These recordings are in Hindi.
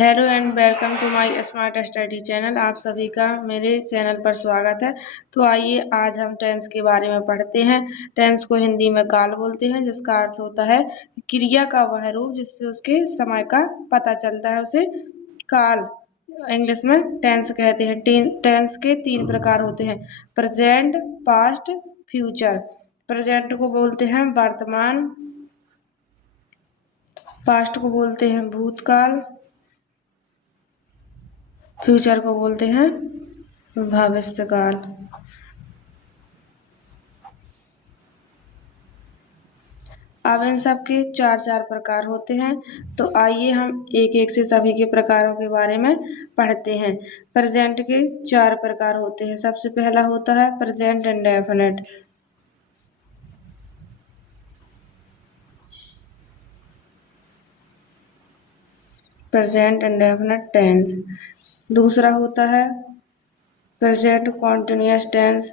Hello and welcome to my smart study channel. आप सभी का मेरे चैनल पर स्वागत है। तो आइए आज हम टेंस के बारे में पढ़ते हैं। टेंस को हिंदी में काल बोलते हैं, जिसका अर्थ होता है क्रिया का वह रूप जिससे उसके समय का पता चलता है, उसे काल इंग्लिश में टेंस कहते हैं। टेंस के 3 प्रकार होते हैं, प्रेजेंट, पास्ट, फ्यूचर। प्रेजेंट को बोलते हैं वर्तमान, पास्ट को बोलते हैं भूतकाल, फ्यूचर को बोलते हैं भविष्यकाल। अब इन सब के 4 प्रकार होते हैं। तो आइए हम एक एक से सभी के प्रकारों के बारे में पढ़ते हैं। प्रेजेंट के 4 प्रकार होते हैं। सबसे पहला होता है present indefinite. Present indefinite tense. दूसरा होता है प्रेजेंट कॉन्टिन्यूअस टेंस।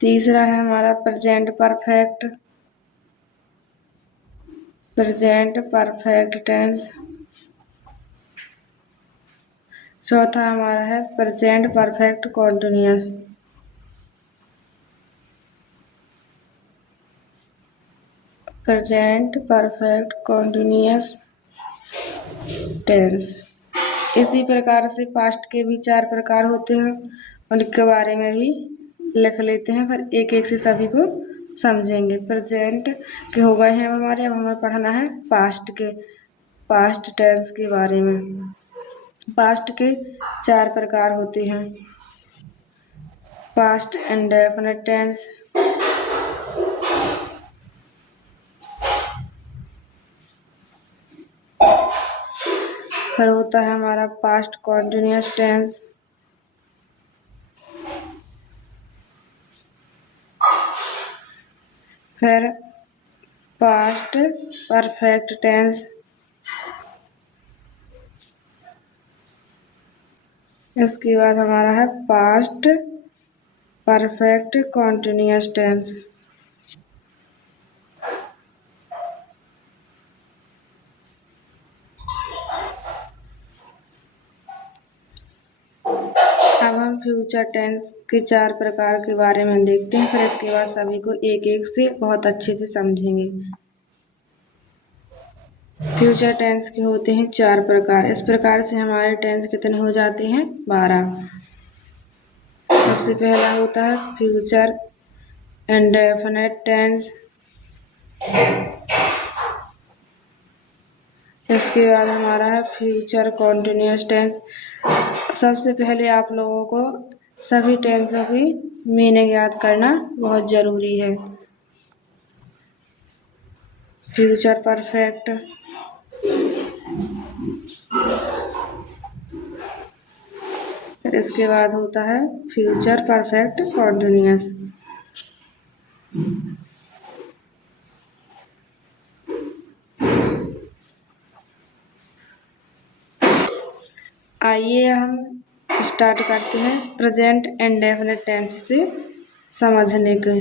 तीसरा है हमारा present perfect, present perfect tense. चौथा हमारा है present perfect continuous. Present perfect continuous tense. इसी प्रकार से पास्ट के भी 4 प्रकार होते हैं, उनके बारे में भी लिख लेते हैं, फिर एक एक से सभी को समझेंगे। प्रेजेंट के हो गए हैं हमारे, अब हमें पढ़ना है पास्ट के, पास्ट टेंस के बारे में। पास्ट के 4 प्रकार होते हैं, पास्ट इंडेफिनिट टेंस, फिर होता है हमारा पास्ट कॉन्टिन्यूअस टेंस, फिर पास्ट परफेक्ट टेंस, इसके बाद हमारा है पास्ट परफेक्ट कॉन्टिन्यूअस टेंस। अब हम फ्यूचर टेंस के 4 प्रकार के बारे में देखते हैं, फिर इसके बाद सभी को एक एक से बहुत अच्छे से समझेंगे। फ्यूचर टेंस के होते हैं 4 प्रकार। इस प्रकार से हमारे टेंस कितने हो जाते हैं, 12। सबसे पहला होता है फ्यूचर इंडेफिनिट टेंस, इसके बाद हमारा है फ्यूचर कॉन्टिन्यूअस टेंस। सबसे पहले आप लोगों को सभी टेंसों की मीनिंग याद करना बहुत ज़रूरी है। फ्यूचर परफेक्ट, फिर इसके बाद होता है फ्यूचर परफेक्ट कॉन्टिन्यूअस। आइए हम स्टार्ट करते हैं प्रेजेंट इंडेफिनिट टेंस से समझने के।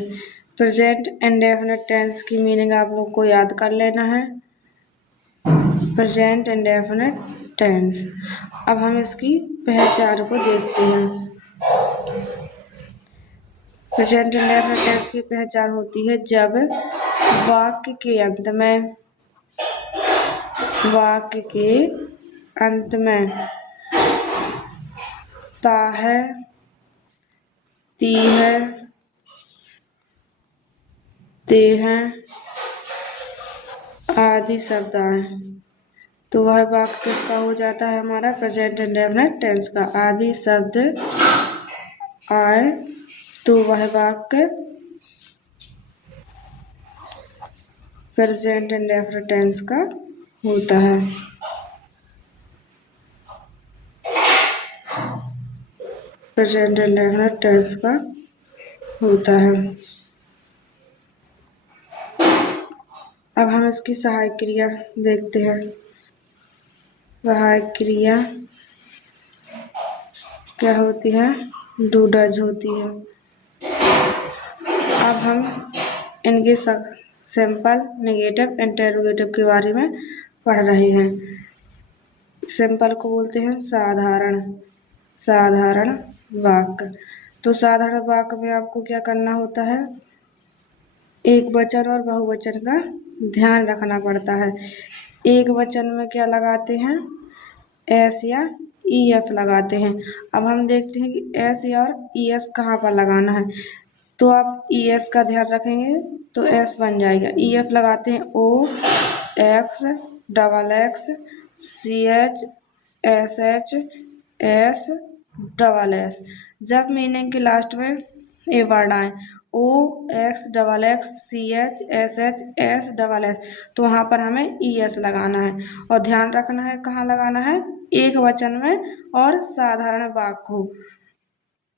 प्रेजेंट इंडेफिनिट टेंस की मीनिंग आप लोग को याद कर लेना है। प्रेजेंट इंडेफिनिट टेंस, अब हम इसकी पहचान को देखते हैं। प्रेजेंट इंडेफिनिट टेंस की पहचान होती है जब वाक्य के अंत में ता है, ती है, ते हैं आदि शब्द आए, तो वह वाक्य किसका हो जाता है, हमारा प्रेजेंट इंडेफिनिट टेंस का। आदि शब्द आए तो वह वाक्य प्रेजेंट इंडेफिनिट टेंस का होता है। प्रेजेंट इंडेफिनिट टेंस का होता है। अब हम इसकी सहायक क्रिया देखते हैं। सहायक क्रिया क्या होती है, डू डज होती है। अब हम इनके सिंपल, नेगेटिव, इंटेरोगेटिव के बारे में पढ़ रहे हैं। सिंपल को बोलते हैं साधारण, साधारण वाक्य। तो साधारण वाक्य में आपको क्या करना होता है, एक वचन और बहुवचन का ध्यान रखना पड़ता है। एक वचन में क्या लगाते हैं, एस या ई एफ लगाते हैं। अब हम देखते हैं कि एस और ई एस कहाँ पर लगाना है। तो आप ई एस का ध्यान रखेंगे तो एस बन जाएगा। ई एफ लगाते हैं O X double X C H S S double S. जब मीनिंग के लास्ट में ए वर्ड आए O X double X C H S double S, तो वहाँ पर हमें ई एस लगाना है। और ध्यान रखना है कहाँ लगाना है, एक वचन में और साधारण वाक्य हो।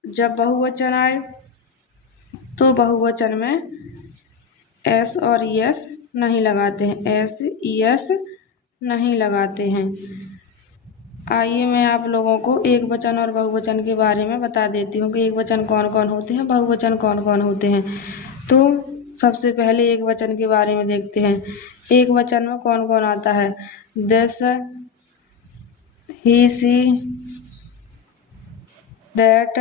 जब बहुवचन आए तो बहुवचन में एस और ई एस नहीं लगाते हैं, एस ई एस नहीं लगाते हैं। आइए मैं आप लोगों को एक वचन और बहुवचन के बारे में बता देती हूँ कि एक वचन कौन कौन होते हैं, बहुवचन कौन कौन होते हैं। तो सबसे पहले एक वचन के बारे में देखते हैं। एक वचन में कौन कौन आता है, दिस, ही सी, दैट,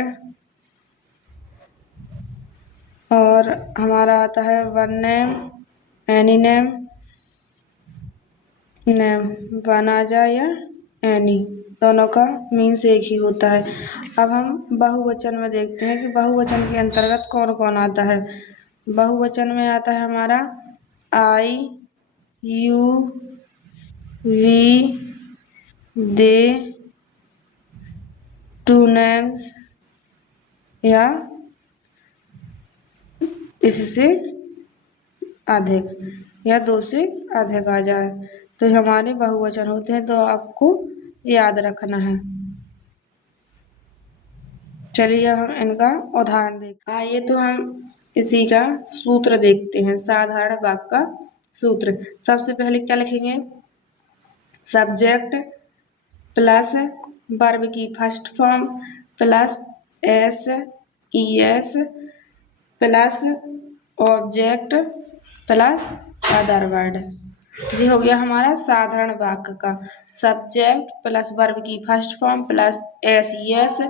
और हमारा आता है one name, any name, name, one आ जाए या एनी, दोनों का मीन्स एक ही होता है। अब हम बहुवचन में देखते हैं कि बहुवचन के अंतर्गत कौन कौन आता है। बहुवचन में आता है हमारा I, you, we, they, two names या इससे अधिक या दो से अधिक आ जाए, तो हमारे बहुवचन होते हैं। तो आपको याद रखना है। चलिए हम इनका उदाहरण देख, आइए तो हम इसी का सूत्र देखते हैं, साधारण वाक्य का सूत्र। सबसे पहले क्या लिखेंगे, सब्जेक्ट प्लस वर्ब की first form plus S E S plus object plus other word. जी हो गया हमारा साधारण वाक्य का, सब्जेक्ट प्लस वर्ब की first form plus S E S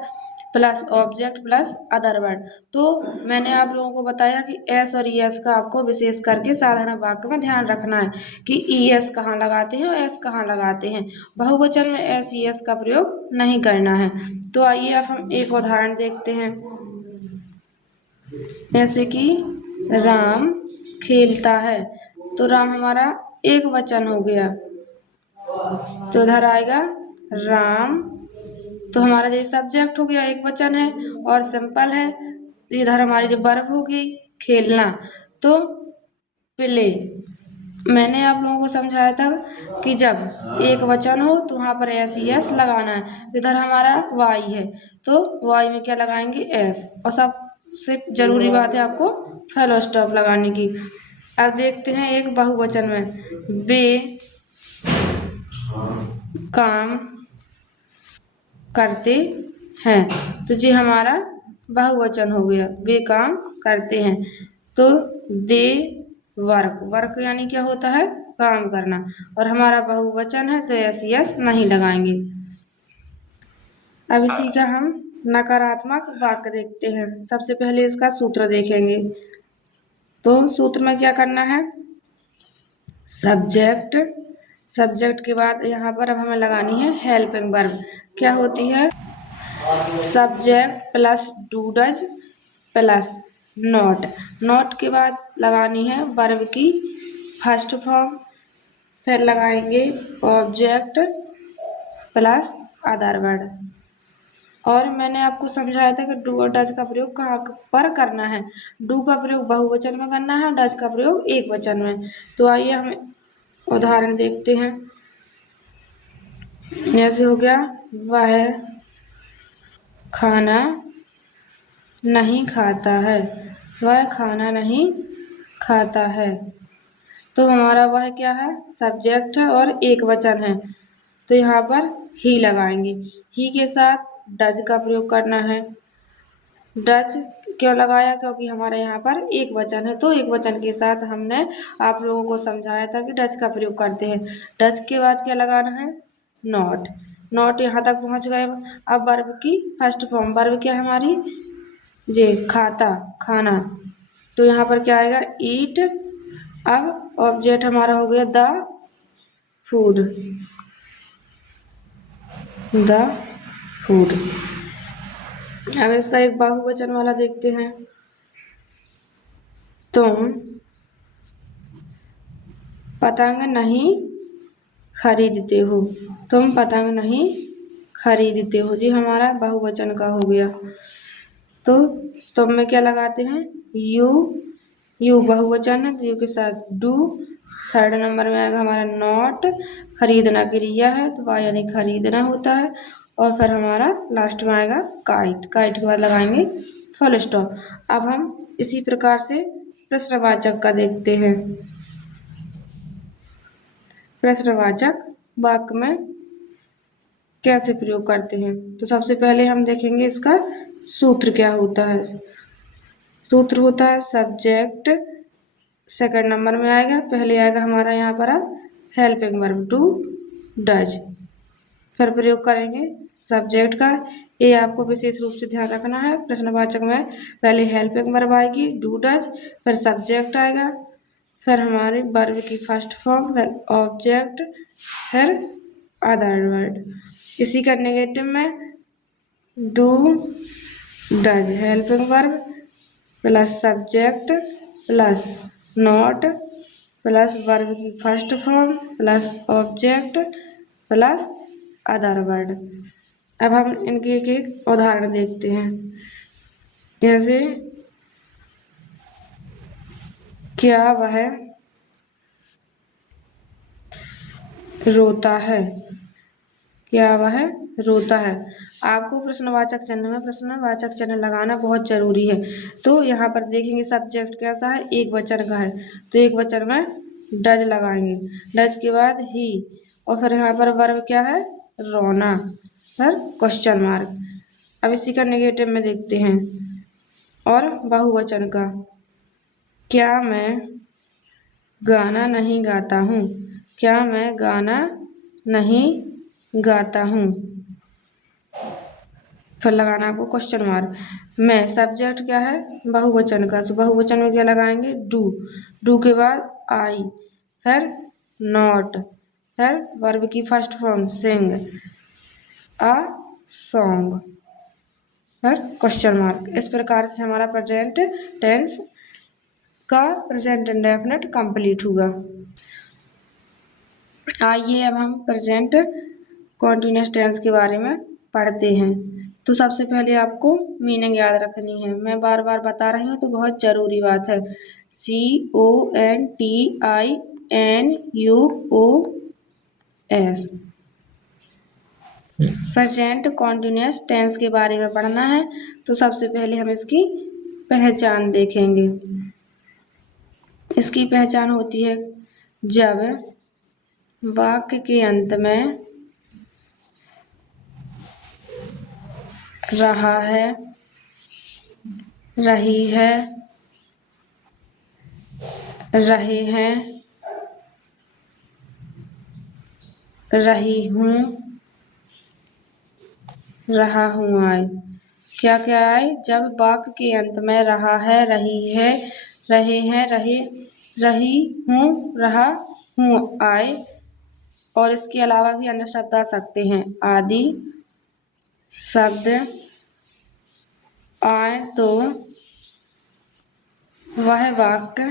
plus object plus other word. तो मैंने आप लोगों को बताया कि एस और ई एस का आपको विशेष करके साधारण वाक्य में ध्यान रखना है कि ई एस कहाँ लगाते हैं और एस कहाँ लगाते हैं। बहुवचन में एस ई एस का प्रयोग नहीं करना है। तो आइए अब हम एक उदाहरण देखते हैं, जैसे कि राम खेलता है। तो राम हमारा एक वचन हो गया, तो इधर आएगा राम, तो हमारा जो सब्जेक्ट हो गया एक वचन है और सिंपल है। इधर हमारी जो वर्ब होगी खेलना, तो प्ले। मैंने आप लोगों को समझाया था कि जब एक वचन हो तो वहाँ पर एस ई एस लगाना है। इधर हमारा वाई है तो वाई में क्या लगाएंगे, एस। और सबसे जरूरी बात है आपको फुल स्टॉप लगाने की। अब देखते हैं एक बहुवचन में, वे काम करते हैं। तो जी हमारा बहुवचन हो गया, वे काम करते हैं। तो दे वर्क, वर्क यानी क्या होता है, काम करना, और हमारा बहुवचन है तो एस यस नहीं लगाएंगे। अब इसी का हम नकारात्मक वाक्य देखते हैं। सबसे पहले इसका सूत्र देखेंगे। तो सूत्र में क्या करना है, सब्जेक्ट, सब्जेक्ट के बाद यहाँ पर अब हमें लगानी है हेल्पिंग वर्ब। क्या होती है, subject plus do does plus not, not के बाद लगानी है वर्ब की फर्स्ट फॉर्म, फिर लगाएंगे ऑब्जेक्ट प्लस अदर वर्ड। और मैंने आपको समझाया था कि डू और डज का प्रयोग कहाँ पर करना है। डू का प्रयोग बहुवचन में करना है, डज का प्रयोग एक वचन में। तो आइए हम उदाहरण देखते हैं। जैसे हो गया, वह खाना नहीं खाता है, वह खाना नहीं खाता है। तो हमारा वह क्या है, सब्जेक्ट है और एक वचन है, तो यहाँ पर ही लगाएंगे। ही के साथ डज का प्रयोग करना है। डज क्यों लगाया? क्योंकि हमारे यहाँ पर एक वचन है, तो एक वचन के साथ हमने आप लोगों को समझाया था कि डज का प्रयोग करते हैं। डज के बाद क्या लगाना है? नॉट। नॉट यहाँ तक पहुँच गए। अब वर्ब की फर्स्ट फॉर्म, वर्ब क्या है हमारी? जे खाता, खाना। तो यहाँ पर क्या आएगा? ईट। अब ऑब्जेक्ट हमारा हो गया द फूड, द फूड। अब इसका एक बहुवचन वाला देखते हैं। तुम पतंग नहीं खरीदते हो, तुम पतंग नहीं खरीदते हो, जी हमारा बहुवचन का हो गया। तो तुम में क्या लगाते हैं? यू। यू बहुवचन है तो यू के साथ डू। थर्ड नंबर में आएगा हमारा नॉट, खरीदना क्रिया है तो वाई यानी खरीदना होता है। और फिर हमारा लास्ट में आएगा काइट, काइट के बाद लगाएंगे फुल स्टॉप। अब हम इसी प्रकार से प्रश्नवाचक का देखते हैं। प्रश्नवाचक वाक्य में कैसे प्रयोग करते हैं? तो सबसे पहले हम देखेंगे इसका सूत्र क्या होता है। सूत्र होता है सब्जेक्ट, सेकंड नंबर में आएगा, पहले आएगा हमारा यहाँ पर अब हेल्पिंग वर्ब टू डज। फिर प्रयोग करेंगे सब्जेक्ट का। ये आपको विशेष रूप से ध्यान रखना है। प्रश्नवाचक में पहले हेल्पिंग वर्ब आएगी डू डज, फिर सब्जेक्ट आएगा, फिर हमारे वर्ब की फर्स्ट फॉर्म, फिर ऑब्जेक्ट, फिर अदर वर्ड। इसी का नेगेटिव में do does helping verb plus subject plus not plus verb की first form plus object plus other word. अब हम इनके एक एक उदाहरण देखते हैं। जैसे क्या वह रोता है, क्या वह रोता है। आपको प्रश्नवाचक चिन्ह में प्रश्नवाचक चिन्ह लगाना बहुत जरूरी है। तो यहाँ पर देखेंगे सब्जेक्ट कैसा है? एक वचन का है, तो एक वचन में डज लगाएंगे, डज के बाद ही, और फिर यहाँ पर वर्ब क्या है? रोना, फिर क्वेश्चन मार्क। अब इसी का नेगेटिव में देखते हैं और बहुवचन का। क्या मैं गाना नहीं गाता हूँ, क्या मैं गाना नहीं गाता हूँ, फिर लगाना आपको क्वेश्चन मार्क। मैं सब्जेक्ट क्या है? बहुवचन का, सो बहुवचन में क्या लगाएंगे? डू। डू के बाद आई, फिर नॉट, फिर वर्ब की first form sing a song, फिर क्वेश्चन मार्क। इस प्रकार से हमारा प्रेजेंट टेंस का प्रेजेंट इंडेफिनिट कंप्लीट हुआ। आइए अब हम प्रेजेंट कॉन्टिन्यूस टेंस के बारे में पढ़ते हैं। तो सबसे पहले आपको मीनिंग याद रखनी है, मैं बार बार बता रही हूँ तो बहुत ज़रूरी बात है। CONTINUOUS, प्रेजेंट कॉन्टिन्यूस टेंस के बारे में पढ़ना है। तो सबसे पहले हम इसकी पहचान देखेंगे। इसकी पहचान होती है जब वाक्य के अंत में रहा है, रही है, रहे हैं, रही हूँ, रहा हूँ आए। क्या क्या आए? जब वाक्य के अंत में रहा है, रही है, रहे हैं, रही हूँ, रहा हूँ आए। और इसके अलावा भी अन्य शब्द आ सकते हैं। आदि शब्द आए तो वह वाक्य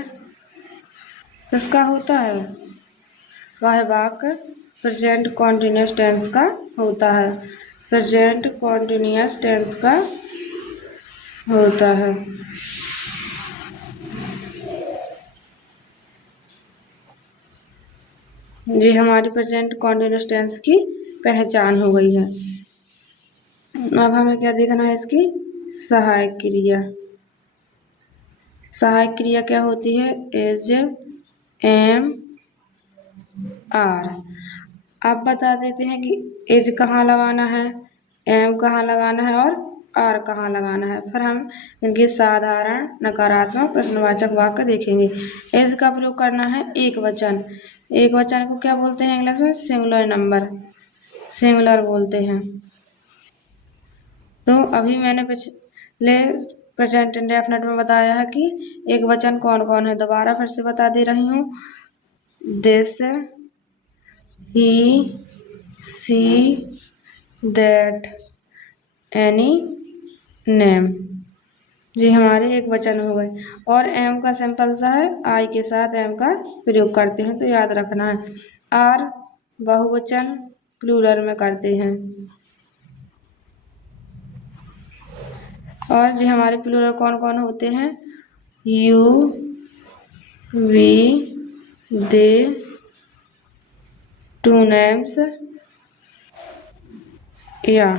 किसका होता है? वह वाक्य प्रेजेंट कॉन्टिन्यूस टेंस का होता है, प्रेजेंट कॉन्टिन्यूस टेंस का होता है। ये हमारी प्रेजेंट कॉन्टिन्यूस टेंस की पहचान हो गई है। अब हमें क्या देखना है? इसकी सहायक क्रिया। सहायक क्रिया क्या होती है? Is, am, are. अब बता देते हैं कि इज कहाँ लगाना है, एम कहाँ लगाना है और आर कहाँ लगाना है। फिर हम इनके साधारण नकारात्मक प्रश्नवाचक वाक्य देखेंगे। एज का प्रयोग करना है एक वचन। एक वचन को क्या बोलते हैं इंग्लिश में? सिंगुलर नंबर, सिंगुलर बोलते हैं। तो अभी मैंने पिछले प्रेजेंट इंडेफिनिट में बताया है कि एक वचन कौन कौन है। दोबारा फिर से बता दे रही हूँ। This, he, she, that, any, name, जी हमारे एक वचन हो गए। और एम का सिंपल सा है, आई के साथ एम का प्रयोग करते हैं, तो याद रखना है। आर बहुवचन प्लूरल में करते हैं। और जी हमारे प्लूरल कौन कौन होते हैं? You, we, they, two names, या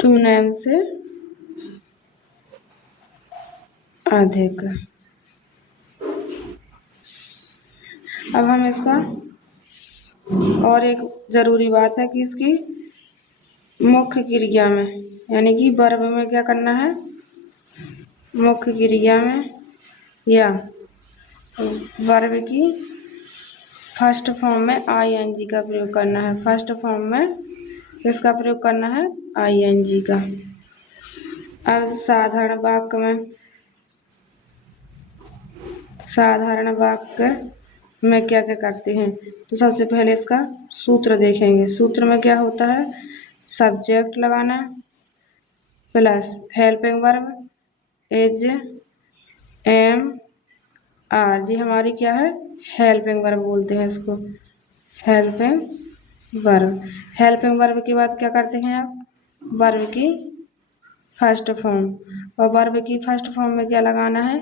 टू नेम से अधिक। अब हम इसका और एक जरूरी बात है कि इसकी मुख्य क्रिया में यानी कि वर्ब में क्या करना है? मुख्य क्रिया में या वर्ब की फर्स्ट फॉर्म में आईएनजी का प्रयोग करना है। फर्स्ट फॉर्म में इसका प्रयोग करना है आईएनजी का। अब साधारण वाक्य में क्या क्या करते हैं? तो सबसे पहले इसका सूत्र देखेंगे। सूत्र में क्या होता है? सब्जेक्ट लगाना plus helping verb is, am, are. जी हमारी क्या है? हेल्पिंग वर्ब बोलते हैं इसको, हेल्पिंग वर्ब। हेल्पिंग वर्ब के बाद क्या करते हैं आप? वर्ब की फर्स्ट फॉर्म, और वर्ब की फर्स्ट फॉर्म में क्या लगाना है?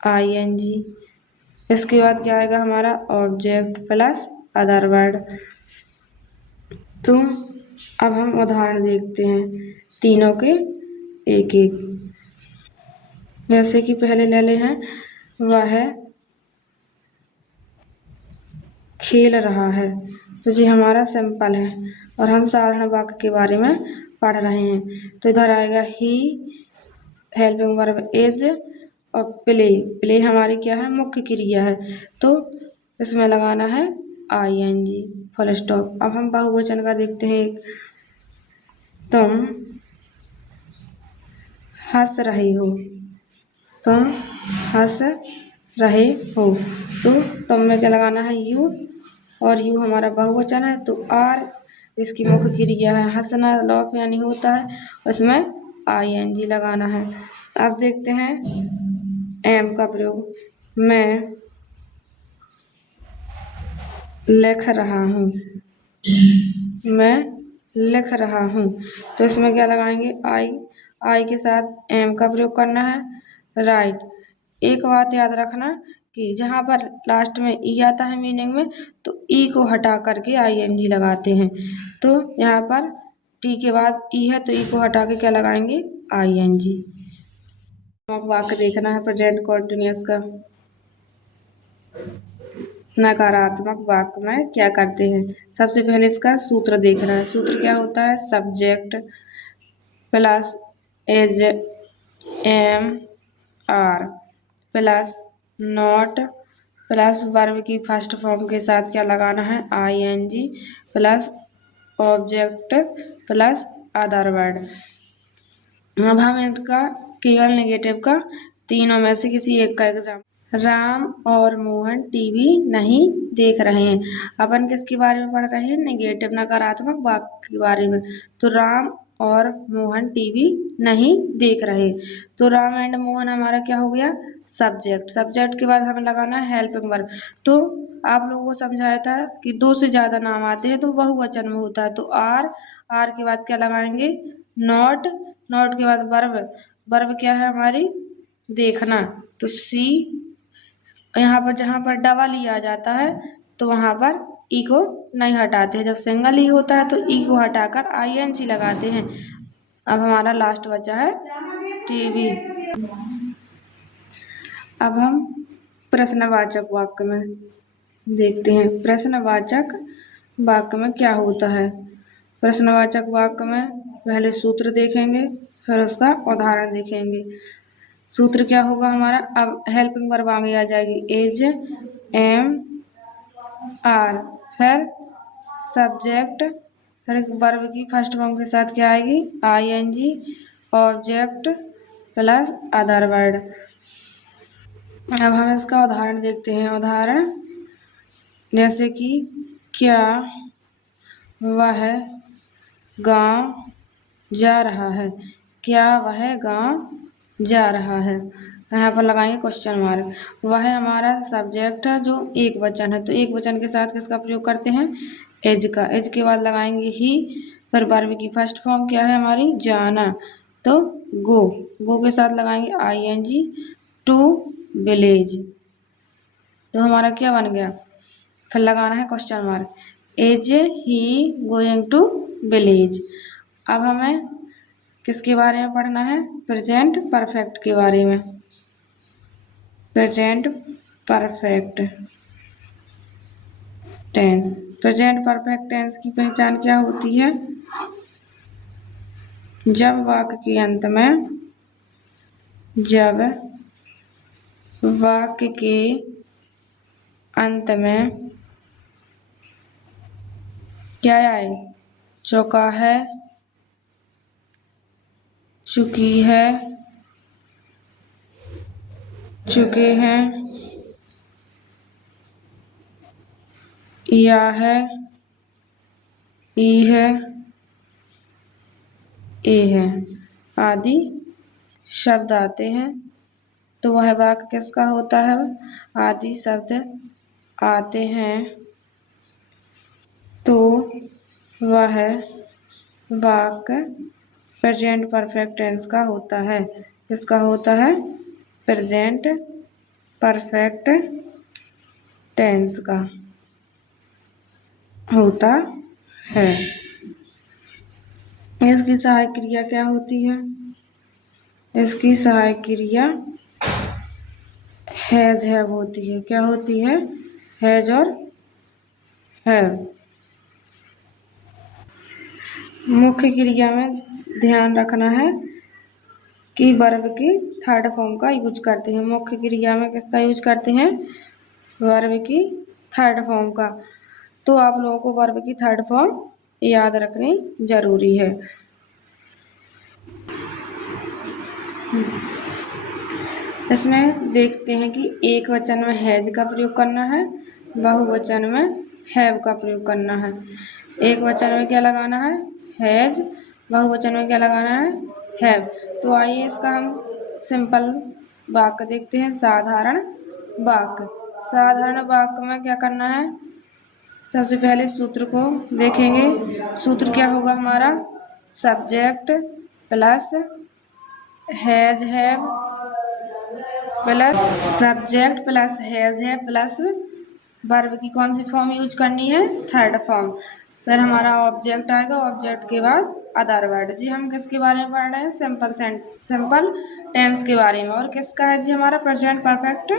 आईएनजी। इसके बाद क्या आएगा हमारा? Object plus other word. तो अब हम उदाहरण देखते हैं तीनों के एक एक। जैसे कि पहले ले ले हैं, वह खेल रहा है। तो जी हमारा सिंपल है और हम साधारण वाक्य के बारे में पढ़ रहे हैं। तो इधर आएगा ही, हेल्पिंग वर्ब इज, और प्ले। प्ले हमारी क्या है? मुख्य क्रिया है, तो इसमें लगाना है आईएनजी, फुल स्टॉप। अब हम बहुवचन का देखते हैं। तुम हंस रहे हो, तुम हंस रहे हो। तो तुम में क्या लगाना है? यू, और यू हमारा बहुवचन है, तो आर इसकी मुख्य क्रिया है। हंसना लॉफ यानी होता है, उसमें आईएनजी लगाना है। अब देखते हैं एम का प्रयोग। मैं लिख रहा हूँ, मैं लिख रहा हूँ। तो इसमें क्या लगाएंगे? आई। आई के साथ एम का प्रयोग करना है। राइट। एक बात याद रखना कि जहाँ पर लास्ट में ई आता है मीनिंग में, तो ई को हटा करके आईएनजी लगाते हैं। तो यहाँ पर टी के बाद ई है, तो ई को हटा के क्या लगाएंगे? आईएनजी। वाक्य देखना है प्रेजेंट कॉन्टिन्यूअस का। नकारात्मक वाक्य में क्या करते हैं? सबसे पहले इसका सूत्र देखना है। सूत्र क्या होता है? Subject plus is, am, are plus not plus verb की फर्स्ट फॉर्म के साथ क्या लगाना है? ING plus object plus other word. अब हम इनका केवल नेगेटिव का तीनों में से किसी एक का एग्जाम। राम और मोहन टीवी नहीं देख रहे हैं। अपन किसके बारे में पढ़ रहे हैं? नेगेटिव नकारात्मक वाक्य के बारे में। तो राम और मोहन टीवी नहीं देख रहे। तो राम एंड मोहन हमारा क्या हो गया? सब्जेक्ट। सब्जेक्ट के बाद हमें लगाना है हेल्पिंग वर्ब। तो आप लोगों को समझाया था कि दो से ज्यादा नाम आते हैं तो बहुवचन में होता है। तो आर, आर के बाद क्या लगाएंगे? नॉट, नॉट के बाद वर्ब। वर्ब क्या है हमारी? देखना। तो सी, यहाँ पर जहाँ पर डबल ई आ जाता है तो वहाँ पर ई को नहीं हटाते हैं। जब सिंगल ई होता है तो ई को हटाकर आईएनजी लगाते हैं। अब हमारा लास्ट बचा है टीवी। अब हम प्रश्नवाचक वाक्य में देखते हैं। प्रश्नवाचक वाक्य में क्या होता है? प्रश्नवाचक वाक्य में पहले सूत्र देखेंगे, फिर उसका उदाहरण देखेंगे। सूत्र क्या होगा हमारा? अब हेल्पिंग वर्ब आगे आ जाएगी, इज, एम, आर, फिर सब्जेक्ट, फिर वर्ब की फर्स्ट फॉर्म के साथ क्या आएगी? ING, object plus other word. अब हम इसका उदाहरण देखते हैं। उदाहरण जैसे कि क्या वह गांव जा रहा है? क्या वह गांव जा रहा है? यहाँ पर लगाएंगे क्वेश्चन मार्क। वह हमारा सब्जेक्ट है जो एक वचन है, तो एक वचन के साथ किसका प्रयोग करते हैं? एज का। एज के बाद लगाएंगे ही, फिर वर्ब की फर्स्ट फॉर्म क्या है हमारी? जाना, तो गो। गो के साथ लगाएंगे आईएनजी, टू विलेज, तो हमारा क्या बन गया? फिर लगाना है question mark, is he going to village. अब हमें किसके बारे में पढ़ना है? प्रेजेंट परफेक्ट के बारे में। Present perfect tense. Present perfect tense की पहचान क्या होती है? जब वाक्य के अंत में, जब वाक्य के अंत में क्या आए? चुका है, चुकी है, चुके हैं, या है, ई है, ए है आदि शब्द आते हैं, तो वह वाक्य किसका होता है? आदि शब्द आते हैं तो वह वाक्य प्रेजेंट परफेक्ट टेंस का होता है। किसका होता है? प्रेजेंट परफेक्ट टेंस का होता है। इसकी सहायक क्रिया क्या होती है? इसकी सहायक क्रिया हैज हैव होती है। क्या होती है? हैज और हैव। मुख्य क्रिया में ध्यान रखना है कि वर्ब की थर्ड फॉर्म का यूज करते हैं। मुख्य क्रिया में किसका यूज करते हैं? वर्ब की थर्ड फॉर्म का। तो आप लोगों को वर्ब की थर्ड फॉर्म याद रखनी जरूरी है। इसमें देखते हैं कि एक वचन में हैज का प्रयोग करना है, बहुवचन में हैव का प्रयोग करना है। एक वचन में क्या लगाना है? हैज। बहुवचन में क्या लगाना है? हैव। तो आइए इसका हम सिंपल वाक्य देखते हैं, साधारण वाक्य। साधारण वाक्य में क्या करना है? सबसे पहले सूत्र को देखेंगे। सूत्र क्या होगा हमारा? Subject plus has have plus subject plus has है प्लस वर्ब की कौन सी फॉर्म यूज करनी है? Third form. फिर हमारा ऑब्जेक्ट आएगा, ऑब्जेक्ट के बाद अदर वर्ड। जी हम किसके बारे में पढ़ रहे हैं? सिंपल टेंस के बारे में। और किसका है जी? हमारा प्रेजेंट परफेक्ट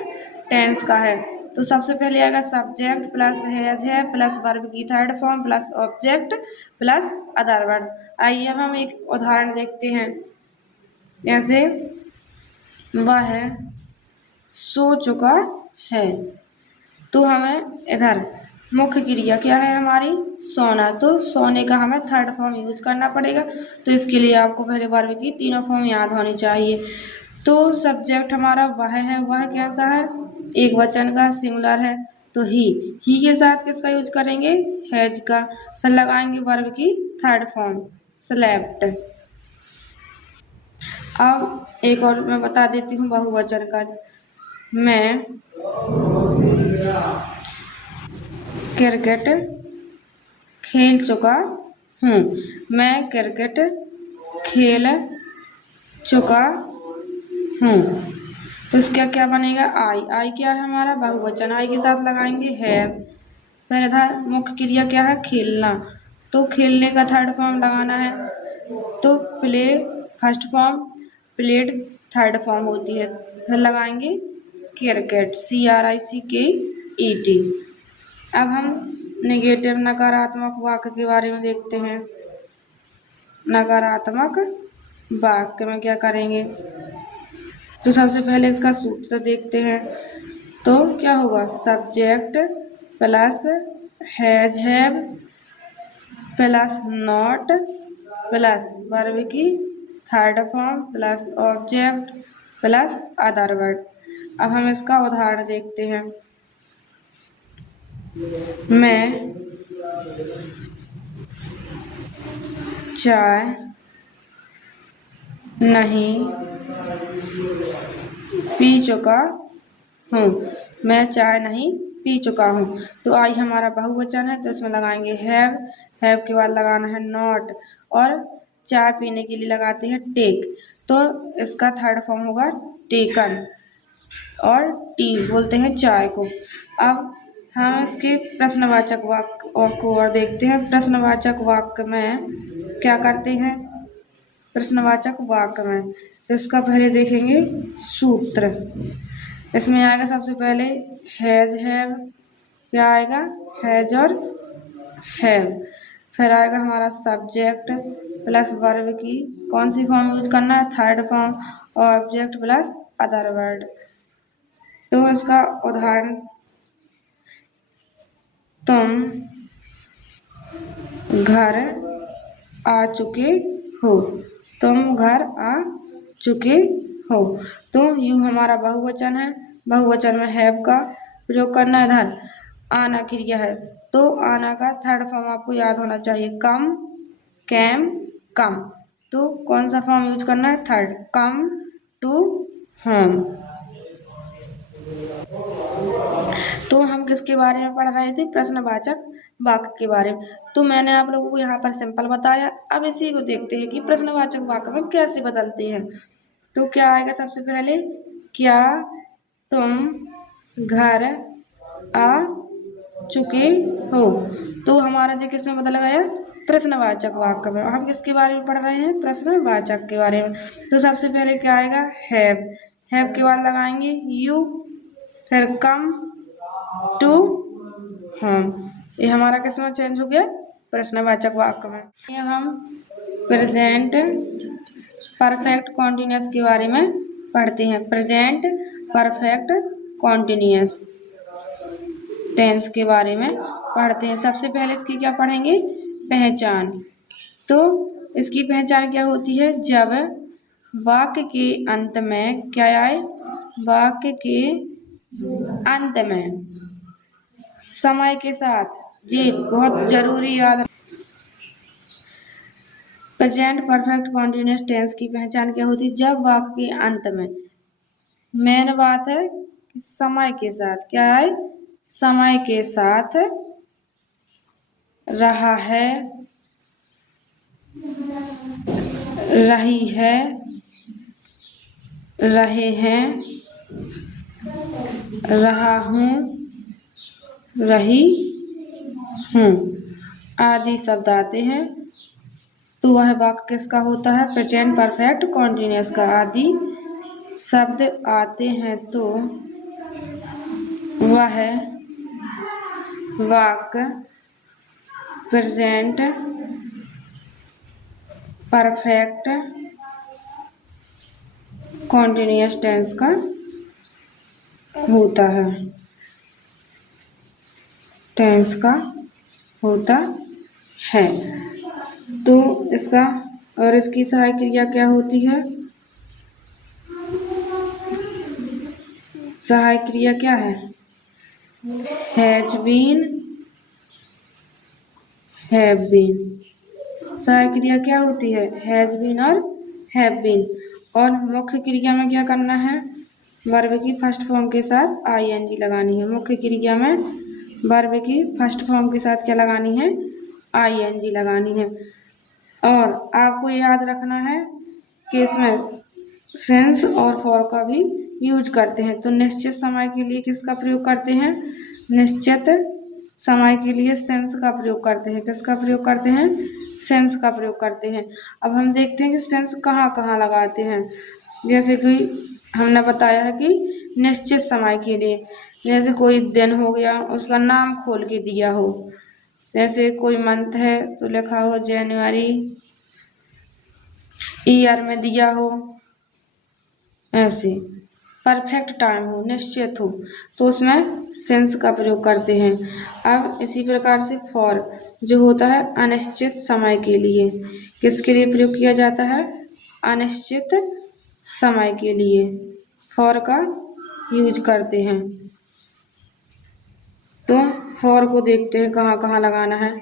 टेंस का है। तो सबसे पहले आएगा सब्जेक्ट प्लस हैज है प्लस वर्ब की third form plus object plus other word. आइए अब हम एक उदाहरण देखते हैं। जैसे वह सो चुका है, तो हमें इधर मुख्य क्रिया क्या है हमारी? सोना, तो सोने का हमें थर्ड फॉर्म यूज करना पड़ेगा। तो इसके लिए आपको पहले वर्ब की तीनों फॉर्म याद होनी चाहिए। तो सब्जेक्ट हमारा वह है, वह कैसा है? एक वचन का, सिंगुलर है, तो ही के साथ किसका यूज करेंगे? हैज का। फिर लगाएंगे वर्ब की थर्ड फॉर्म स्लेप्ट। अब एक और मैं बता देती हूँ बहुवचन का। मैं क्रिकेट खेल चुका हूँ। मैं क्रिकेट खेल चुका हूँ, तो इसका क्या बनेगा? आई। आई क्या है हमारा? बहुवचन। आई के साथ लगाएंगे हैव। फिर इधर मुख्य क्रिया क्या है? खेलना, तो खेलने का थर्ड फॉर्म लगाना है, तो play first form, played third form होती है। फिर लगाएंगे क्रिकेट, CRICKET। अब हम नेगेटिव नकारात्मक वाक्य के बारे में देखते हैं। नकारात्मक वाक्य में क्या करेंगे? तो सबसे पहले इसका सूत्र देखते हैं। तो क्या होगा? Subject plus has have plus not plus verb की third form plus object plus other word. अब हम इसका उदाहरण देखते हैं। मैं चाय नहीं पी चुका हूँ। मैं चाय नहीं पी चुका हूँ। तो आई हमारा बहुवचन है तो इसमें लगाएंगे हैव। हैव के बाद लगाना है नॉट और चाय पीने के लिए लगाते हैं टेक। तो इसका थर्ड फॉर्म होगा टेकन और टी बोलते हैं चाय को। अब हम इसके प्रश्नवाचक वाक्य को और देखते हैं। प्रश्नवाचक वाक्य में क्या करते हैं? प्रश्नवाचक वाक्य में तो इसका पहले देखेंगे सूत्र। इसमें आएगा सबसे पहले हैज हैव। क्या आएगा? हैज और हैव। फिर आएगा हमारा सब्जेक्ट प्लस वर्ब की कौन सी फॉर्म यूज करना है? थर्ड फॉर्म और ऑब्जेक्ट प्लस अदर वर्ड। तो इसका उदाहरण, तुम घर आ चुके हो। तुम घर आ चुके हो। तो यू हमारा बहुवचन है। बहुवचन में हैव का प्रयोग करना है। इधर आना क्रिया है तो आना का थर्ड फॉर्म आपको याद होना चाहिए, कम, कैम, कम। तो कौन सा फॉर्म यूज करना है? Third, come to home. तो हम किसके बारे में पढ़ रहे थे? प्रश्नवाचक वाक्य के बारे में। तो मैंने आप लोगों को यहाँ पर सिंपल बताया। अब इसी को देखते हैं कि प्रश्नवाचक वाक्य में कैसे बदलते हैं। तो क्या आएगा सबसे पहले? क्या तुम घर आ चुके हो। तो हमारा जो किस में बदल गया? प्रश्नवाचक वाक्य में। हम किसके बारे में पढ़ रहे हैं? प्रश्नवाचक के बारे में। तो सबसे पहले क्या आएगा? हैव। हैव के बाद लगाएंगे यू, फिर कम टू होम। ये हमारा किस में चेंज हो गया? प्रश्नवाचक वाक्य में। ये हम प्रेजेंट परफेक्ट कॉन्टिन्यूअस के बारे में पढ़ते हैं। प्रेजेंट परफेक्ट कॉन्टिन्यूअस टेंस के बारे में पढ़ते हैं। सबसे पहले इसकी क्या पढ़ेंगे? पहचान। तो इसकी पहचान क्या होती है? जब वाक्य के अंत में क्या आए? वाक्य के अंत में समय के साथ, जी बहुत जरूरी याद। प्रेजेंट परफेक्ट कॉन्टिन्यूअस टेंस की पहचान क्या होती है? जब वाक्य के अंत में, मेन बात है कि समय के साथ क्या है? समय के साथ रहा है, रही है, रहे हैं, रहा हूँ, रही हूँ आदि शब्द आते हैं तो वह वाक्य किसका होता है? प्रेजेंट परफेक्ट कॉन्टिन्यूअस का। आदि शब्द आते हैं तो वह वाक्य प्रेजेंट परफेक्ट कॉन्टिन्यूअस टेंस का होता है। टेंस का होता है। तो इसका और इसकी सहायक क्रिया क्या होती है? सहायक क्रिया क्या है? Has been, have been. सहायक क्रिया क्या होती है? हैज बीन और हैव बीन। और मुख्य क्रिया में क्या करना है? वर्ब की फर्स्ट फॉर्म के साथ आईएनजी लगानी है। मुख्य क्रिया में वर्ब की फर्स्ट फॉर्म के साथ क्या लगानी है? आईएनजी लगानी है। और आपको याद रखना है कि इसमें सिंस और फॉर का भी यूज करते हैं। तो निश्चित समय के लिए किसका प्रयोग करते हैं? निश्चित समय के लिए सेंस का प्रयोग करते हैं। किसका प्रयोग करते हैं? सेंस का प्रयोग करते हैं। अब हम देखते हैं कि सेंस कहाँ कहाँ लगाते हैं। जैसे कि हमने बताया है कि निश्चित समय के लिए, जैसे कोई दिन हो गया उसका नाम खोल के दिया हो। जैसे कोई मंथ है तो लिखा हो जनवरी ईयर में दिया हो, ऐसे परफेक्ट टाइम हो, निश्चित हो, तो उसमें सिंस का प्रयोग करते हैं। अब इसी प्रकार से फॉर जो होता है अनिश्चित समय के लिए, किसके लिए प्रयोग किया जाता है? अनिश्चित समय के लिए फॉर का यूज करते हैं। तो फॉर को देखते हैं कहाँ कहाँ लगाना है।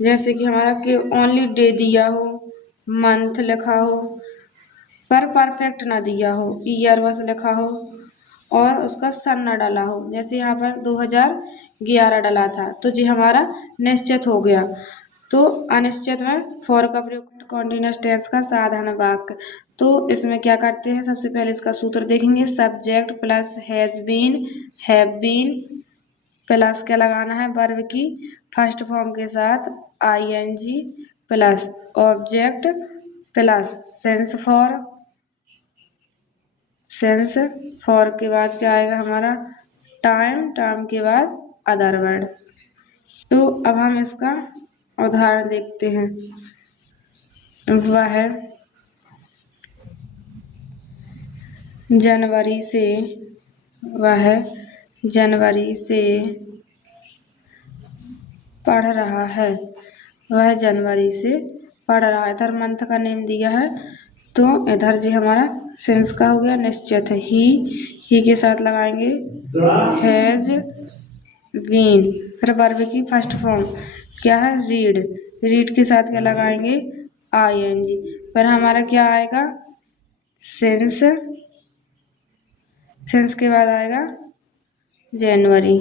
जैसे कि हमारा कि ओनली डे दिया हो, मंथ लिखा हो, पर परफेक्ट ना दिया हो, ईयर बस लिखा हो और उसका सन ना डाला हो। जैसे यहाँ पर 2011 डाला था तो जी हमारा निश्चित हो गया। तो अनिश्चित में फॉर का प्रयोग कॉन्टिन्यूअस टेंस का साधारण वाक्य। तो इसमें क्या करते हैं, सबसे पहले इसका सूत्र देखेंगे। Subject plus has been, have been plus क्या लगाना है, वर्ब की फर्स्ट फॉर्म के साथ ING plus object plus since for, since for के बाद क्या आएगा हमारा टाइम, टाइम के बाद अदर वर्ड। तो अब हम इसका उदाहरण देखते हैं। वह जनवरी से, वह जनवरी से पढ़ रहा है, वह जनवरी से पढ़ रहा है। इधर मंथ का नेम दिया है तो इधर जी हमारा सेंस का हो गया निश्चित है। ही के साथ लगाएंगे हैज बीन, फिर वर्ब की फर्स्ट फॉर्म क्या है, रीड, रीड के साथ क्या लगाएंगे, आईएनजी, फिर हमारा क्या आएगा सेंस, सेंस के बाद आएगा जनवरी।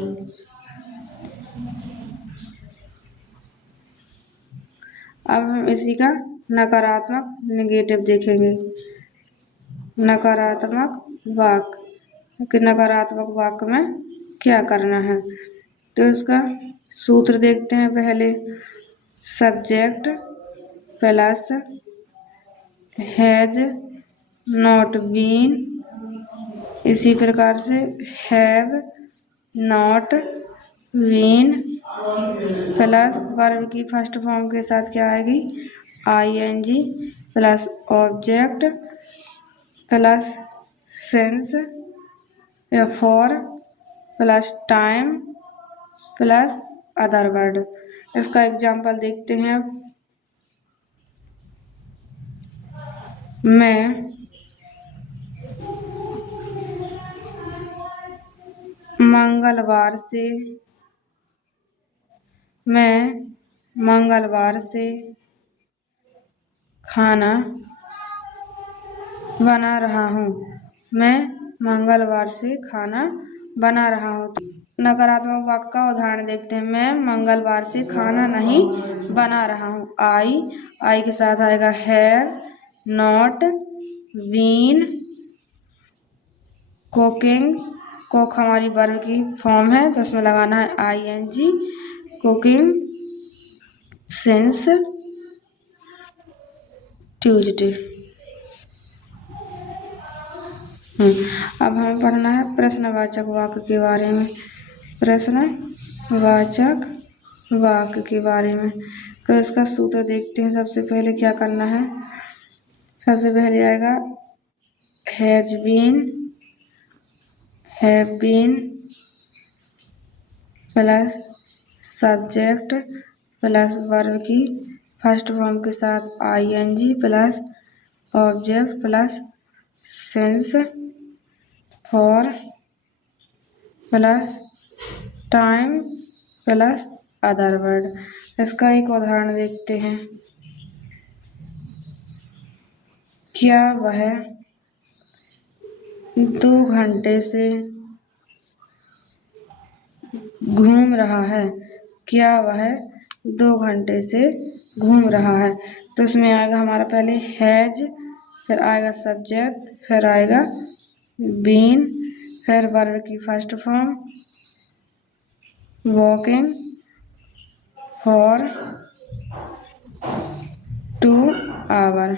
अब हम इसी का नकारात्मक नेगेटिव देखेंगे। नकारात्मक वाक्य कि नकारात्मक वाक्य में क्या करना है, तो इसका सूत्र देखते हैं पहले। Subject plus has not been, इसी प्रकार से have not been plus verb की फर्स्ट फॉर्म के साथ क्या आएगी, ING plus object plus since या for plus time plus other word. इसका एग्जाम्पल देखते हैं। मैं मंगलवार से, मैं मंगलवार से खाना बना रहा हूँ, मैं मंगलवार से खाना बना रहा हूँ। नकारात्मक वाक्य का उदाहरण देखते हैं। मैं मंगलवार से खाना नहीं बना रहा हूँ। आई के साथ आएगा have not been cooking, cook हमारी वर्ब की फॉर्म है तो उसमें लगाना है आईएनजी, कुकिंग सिंस ट्यूजडे। अब हमें पढ़ना है प्रश्नवाचक वाक्य के बारे में। प्रश्नवाचक वाक्य के बारे में तो इसका सूत्र देखते हैं। सबसे पहले क्या करना है, सबसे पहले आएगा has been, have been plus subject plus verb की फर्स्ट फॉर्म के साथ ING plus object plus since for plus time plus other word. इसका एक उदाहरण देखते हैं। क्या वह 2 घंटे से घूम रहा है, क्या वह 2 घंटे से घूम रहा है, तो उसमें आएगा हमारा पहले हैज, फिर आएगा सब्जेक्ट, फिर आएगा बीन, फिर वर्ब की first form walking for 2 our.